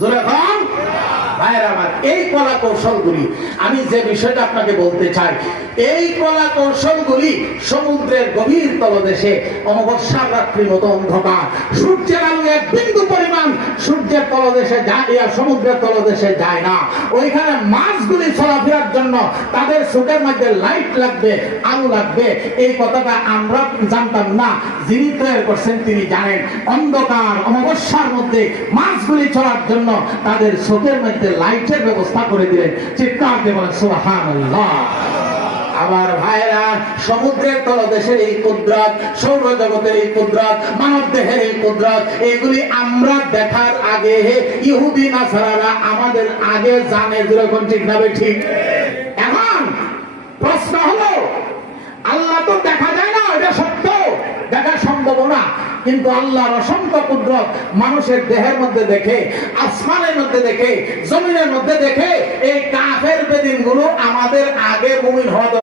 জোরে খান ভাইরা আমার। এই কলা কৌশলগুলি আমি যে বিষয়টা আপনাকে বলতে চাই, এই কলা কৌশলগুলি সমুদ্রের গভীর তলদেশে অমাবস্যার রাত্রির মতো অন্ধকার, সূর্যের আলো এক বিন্দু পরিমাণ সূর্যের তলদেশে যায়, সমুদ্রের তলদেশে যায় না। ওইখানে মাছগুলি চলাফেরার জন্য তাদের চোখের মধ্যে লাইট লাগবে, আলো লাগবে। এই কথাটা আমরা জানতাম না, যিনি তৈরি করছেন তিনি জানেন। অন্ধকার অমাবস্যার মধ্যে মাছগুলি চলার জন্য তাদের চোখের মধ্যে লাইটের ব্যবস্থা করে দিলেন। চিৎকার দিয়ে বলেন সুবহানাল্লাহ। আমার ভাইরা, সমুদ্রের তলদেশের এই কুদরত, সৌরজগতের এই কুদরত, মানব দেহের এই কুদরত, এগুলি আমরা দেখার আগে ইহুদি নাসারারা আমাদের আগে জানে। যেরকম ঠিক না ঠিক? এখন প্রশ্ন হলো, আল্লাহ তো দেখা যায় না, এটা সত্য, দেখা সম্ভব না, কিন্তু আল্লাহর অসংখ্য কুদরত মানুষের দেহের মধ্যে দেখে, আসমানের মধ্যে দেখে, জমিনের মধ্যে দেখে। এই কাফের বেদিনগুলো আমাদের আগে মুমিন হওয়া